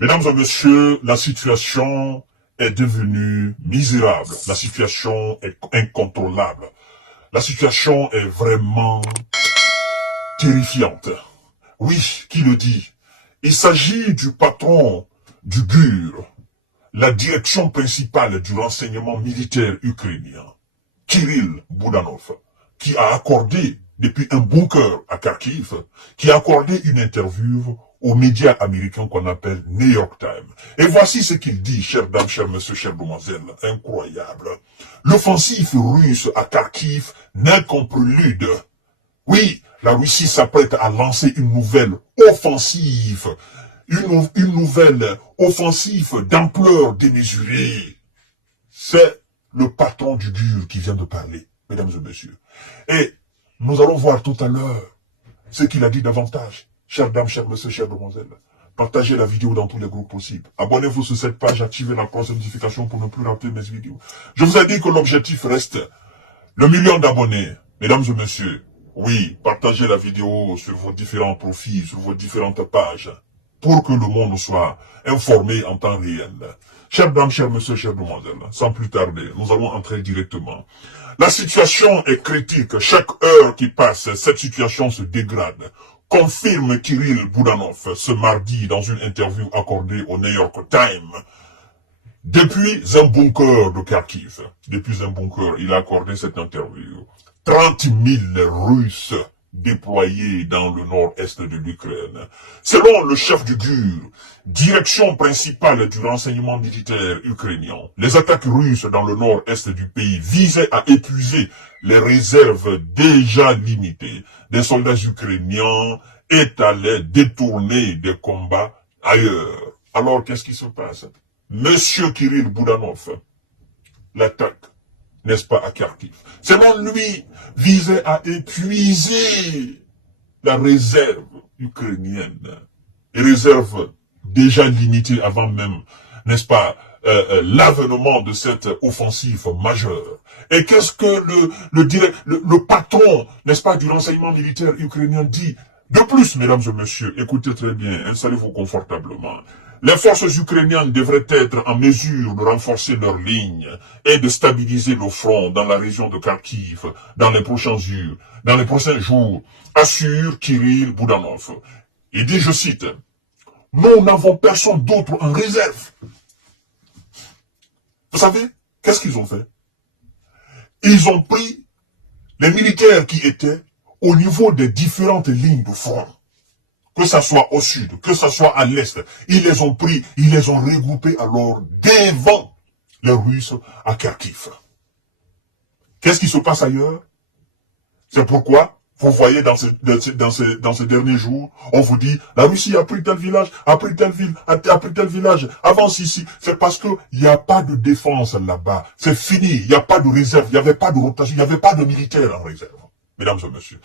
Mesdames et messieurs, la situation est devenue misérable. La situation est incontrôlable. La situation est vraiment terrifiante. Oui, qui le dit? Il s'agit du patron du GUR, la direction principale du renseignement militaire ukrainien, Kirill Budanov, qui a accordé, depuis un bunker à Kharkiv, qui a accordé une interview aux médias américains qu'on appelle New York Times. Et voici ce qu'il dit, chères dames, chers messieurs, chères demoiselles, incroyable. L'offensive russe à Kharkiv n'est qu'un prélude. Oui, la Russie s'apprête à lancer une nouvelle offensive, une nouvelle offensive d'ampleur démesurée. C'est le patron du GUR qui vient de parler, mesdames et messieurs. Et nous allons voir tout à l'heure ce qu'il a dit davantage. Chères dames, chers messieurs, chères demoiselles, partagez la vidéo dans tous les groupes possibles. Abonnez-vous sur cette page, activez la cloche de notification pour ne plus rater mes vidéos. Je vous ai dit que l'objectif reste le 1 million d'abonnés. Mesdames et messieurs, oui, partagez la vidéo sur vos différents profils, sur vos différentes pages, pour que le monde soit informé en temps réel. Chères dames, chers messieurs, chères demoiselles, sans plus tarder, nous allons entrer directement. La situation est critique. Chaque heure qui passe, cette situation se dégrade. Confirme Kirill Budanov ce mardi dans une interview accordée au New York Times. Depuis un bunker de Kharkiv, depuis un bunker, il a accordé cette interview. 30 000 Russes déployés dans le nord-est de l'Ukraine. Selon le chef du GUR, direction principale du renseignement militaire ukrainien, les attaques russes dans le nord-est du pays visaient à épuiser les réserves déjà limitées des soldats ukrainiens et allaient détourner des combats ailleurs. Alors, qu'est-ce qui se passe? Monsieur Kirill Budanov, l'attaque, n'est-ce pas, à Kharkiv, selon lui, visait à épuiser la réserve ukrainienne, réserve déjà limitée avant même, n'est-ce pas, l'avènement de cette offensive majeure. Et qu'est-ce que le patron, n'est-ce pas, du renseignement militaire ukrainien dit? De plus, mesdames et messieurs, écoutez très bien, installez-vous confortablement. Les forces ukrainiennes devraient être en mesure de renforcer leurs lignes et de stabiliser le front dans la région de Kharkiv dans les prochains jours, assure Kirill Budanov. Il dit, je cite, « Nous n'avons personne d'autre en réserve. » Vous savez, qu'est-ce qu'ils ont fait? Ils ont pris les militaires qui étaient au niveau des différentes lignes de front. Que ça soit au sud, que ça soit à l'est, ils les ont pris, ils les ont regroupés alors devant les Russes à Kharkiv. Qu'est-ce qui se passe ailleurs? C'est pourquoi, vous voyez dans ces derniers jours, on vous dit, la Russie a pris tel village, a pris telle ville, a pris tel village, avance ici. C'est parce que il n'y a pas de défense là-bas. C'est fini, il n'y a pas de réserve, il n'y avait pas de rotation, il n'y avait pas de militaires en réserve. Mesdames et messieurs,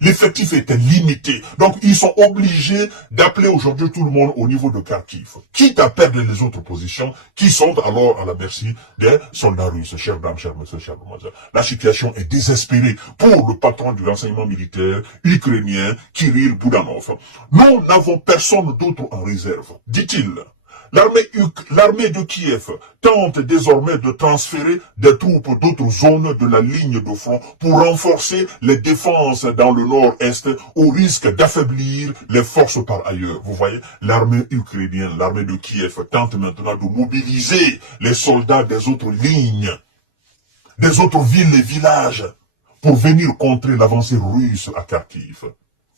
l'effectif était limité. Donc, ils sont obligés d'appeler aujourd'hui tout le monde au niveau de Kharkiv. Quitte à perdre les autres positions, qui sont alors à la merci des soldats russes. Chers dames, chers messieurs, chers demoiselles. La situation est désespérée pour le patron du renseignement militaire ukrainien, Kirill Budanov. Nous n'avons personne d'autre en réserve, dit-il. L'armée de Kiev tente désormais de transférer des troupes d'autres zones de la ligne de front pour renforcer les défenses dans le nord-est au risque d'affaiblir les forces par ailleurs. Vous voyez, l'armée ukrainienne, l'armée de Kiev tente maintenant de mobiliser les soldats des autres lignes, des autres villes et villages pour venir contrer l'avancée russe à Kharkiv,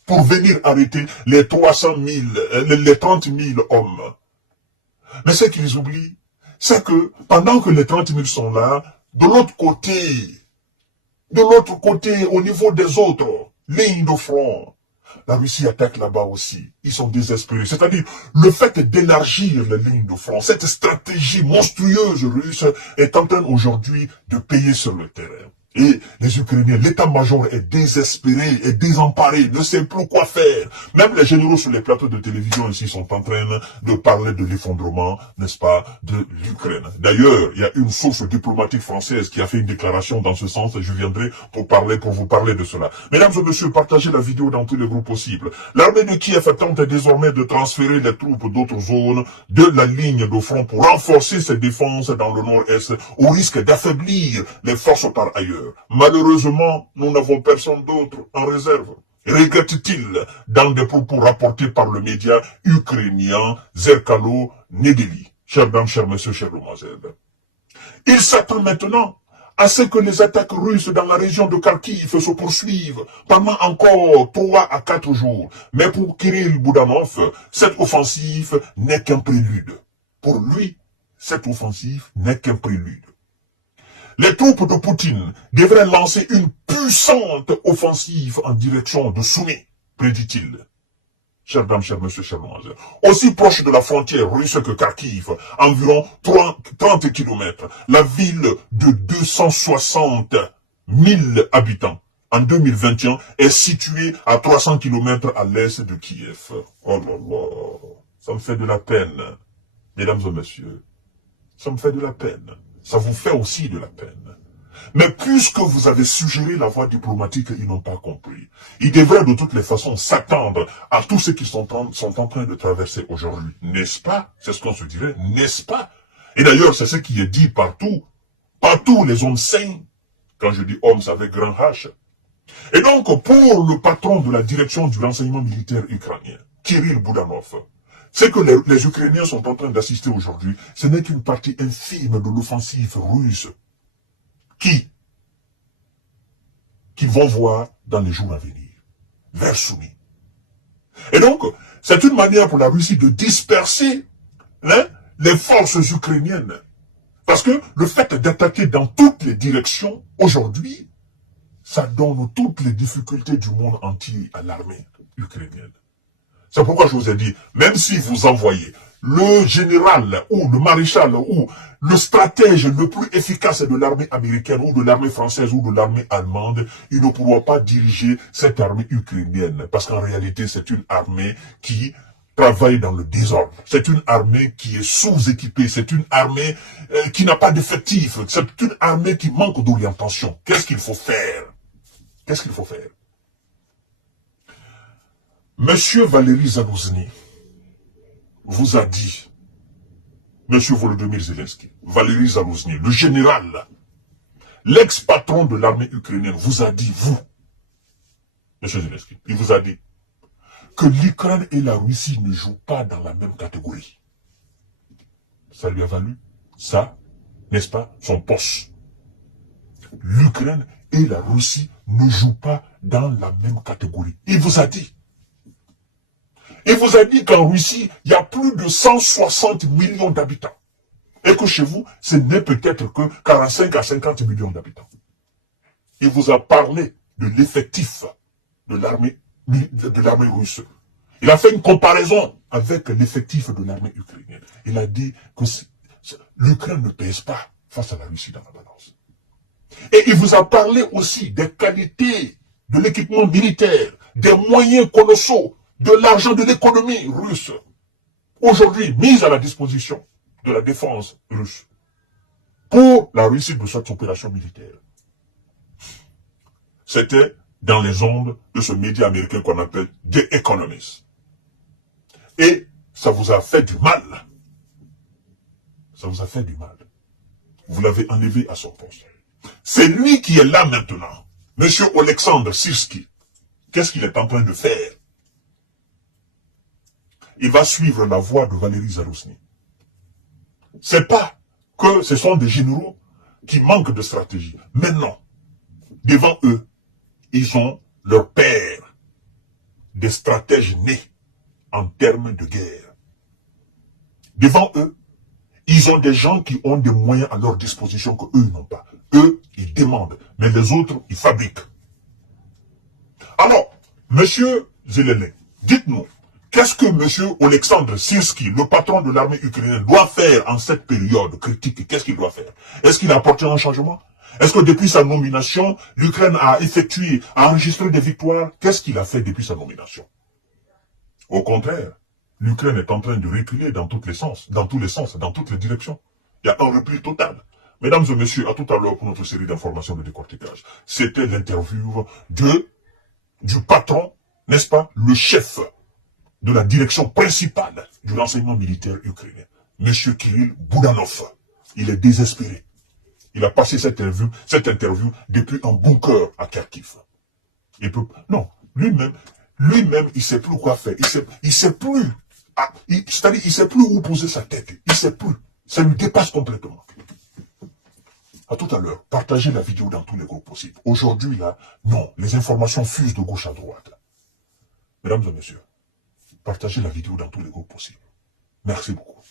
pour venir arrêter les 30 000 hommes. Mais ce qu'ils oublient, c'est que pendant que les 30 000 sont là, de l'autre côté, au niveau des autres lignes de front, la Russie attaque là-bas aussi. Ils sont désespérés. C'est-à-dire, le fait d'élargir les lignes de front, cette stratégie monstrueuse russe est en train aujourd'hui de payer sur le terrain. Et les Ukrainiens, l'état-major est désespéré, est désemparé, ne sait plus quoi faire. Même les généraux sur les plateaux de télévision ici sont en train de parler de l'effondrement, n'est-ce pas, de l'Ukraine. D'ailleurs, il y a une source diplomatique française qui a fait une déclaration dans ce sens, et je viendrai pour vous parler de cela. Mesdames et messieurs, partagez la vidéo dans tous les groupes possibles. L'armée de Kiev tente désormais de transférer les troupes d'autres zones de la ligne de front pour renforcer ses défenses dans le nord-est, au risque d'affaiblir les forces par ailleurs. Malheureusement, nous n'avons personne d'autre en réserve. Regrette-t-il dans des propos rapportés par le média ukrainien Zerkalo Nedeli. Chers dames, chers messieurs, chers demoiselles. Il s'attend maintenant à ce que les attaques russes dans la région de Kharkiv se poursuivent pendant encore 3 à 4 jours. Mais pour Kirill Boudanov, cette offensive n'est qu'un prélude. Pour lui, cette offensive n'est qu'un prélude. Les troupes de Poutine devraient lancer une puissante offensive en direction de Soumy, prédit-il. Chers dames, chers messieurs, chers demoiselles. Aussi proche de la frontière russe que Kharkiv, environ 30 km, la ville de 260 000 habitants en 2021 est située à 300 km à l'est de Kiev. Oh là là, ça me fait de la peine, mesdames et messieurs. Ça me fait de la peine. Ça vous fait aussi de la peine. Mais puisque vous avez suggéré la voie diplomatique, ils n'ont pas compris. Ils devraient de toutes les façons s'attendre à tout ce qu'ils sont en train de traverser aujourd'hui. N'est-ce pas? C'est ce qu'on se dirait, n'est-ce pas? Et d'ailleurs, c'est ce qui est dit partout. Partout, les hommes sains. Quand je dis hommes, c'est avec grand H. Et donc, pour le patron de la direction du renseignement militaire ukrainien, Kirill Boudanov, ce que les Ukrainiens sont en train d'assister aujourd'hui, ce n'est qu'une partie infime de l'offensive russe qu'ils vont voir dans les jours à venir, vers Soumy. Et donc, c'est une manière pour la Russie de disperser les forces ukrainiennes. Parce que le fait d'attaquer dans toutes les directions, aujourd'hui, ça donne toutes les difficultés du monde entier à l'armée ukrainienne. C'est pourquoi je vous ai dit, même si vous envoyez le général ou le maréchal ou le stratège le plus efficace de l'armée américaine ou de l'armée française ou de l'armée allemande, il ne pourra pas diriger cette armée ukrainienne. Parce qu'en réalité, c'est une armée qui travaille dans le désordre. C'est une armée qui est sous-équipée. C'est une armée qui n'a pas d'effectifs. C'est une armée qui manque d'orientation. Qu'est-ce qu'il faut faire? Qu'est-ce qu'il faut faire? Monsieur Valéry Zalouzny vous a dit, Monsieur Volodymyr Zelensky, Valéry Zalouzny, le général, l'ex-patron de l'armée ukrainienne, vous a dit, vous, Monsieur Zelensky, il vous a dit que l'Ukraine et la Russie ne jouent pas dans la même catégorie. Ça lui a valu, ça, n'est-ce pas, son poste. L'Ukraine et la Russie ne jouent pas dans la même catégorie. Il vous a dit. Il vous a dit qu'en Russie, il y a plus de 160 millions d'habitants. Et que chez vous, ce n'est peut-être que 45 à 50 millions d'habitants. Il vous a parlé de l'effectif de l'armée russe. Il a fait une comparaison avec l'effectif de l'armée ukrainienne. Il a dit que l'Ukraine ne pèse pas face à la Russie dans la balance. Et il vous a parlé aussi des qualités de l'équipement militaire, des moyens colossaux, de l'argent de l'économie russe, aujourd'hui mise à la disposition de la défense russe, pour la réussite de cette opération militaire. C'était dans les ondes de ce média américain qu'on appelle The Economist. Et ça vous a fait du mal. Ça vous a fait du mal. Vous l'avez enlevé à son poste. C'est lui qui est là maintenant. Monsieur Alexandre Sirski. Qu'est-ce qu'il est en train de faire? Il va suivre la voie de Valéry Zalouzny. C'est pas que ce sont des généraux qui manquent de stratégie. Mais non. Devant eux, ils ont leur père, des stratèges nés en termes de guerre. Devant eux, ils ont des gens qui ont des moyens à leur disposition que eux n'ont pas. Eux, ils demandent, mais les autres, ils fabriquent. Alors, monsieur Zelensky, dites-nous, qu'est-ce que M. Alexandre Sirski, le patron de l'armée ukrainienne, doit faire en cette période critique? Qu'est-ce qu'il doit faire? Est-ce qu'il a apporté un changement? Est-ce que depuis sa nomination, l'Ukraine a enregistré des victoires? Qu'est-ce qu'il a fait depuis sa nomination? Au contraire, l'Ukraine est en train de reculer dans tous les sens, dans toutes les directions. Il y a un repli total. Mesdames et messieurs, à tout à l'heure pour notre série d'informations de décortiquage. C'était l'interview du patron, n'est-ce pas, le chef de la direction principale du renseignement militaire ukrainien, Monsieur Kirill Boudanov. Il est désespéré. Il a passé cette interview depuis un bunker à Kharkiv. Non, lui-même, il sait plus quoi faire. Il sait plus. C'est-à-dire, il sait plus où poser sa tête. Il sait plus. Ça lui dépasse complètement. À tout à l'heure. Partagez la vidéo dans tous les groupes possibles. Aujourd'hui, là, non, les informations fusent de gauche à droite. Mesdames et messieurs, partagez la vidéo dans tous les groupes possibles. Merci beaucoup.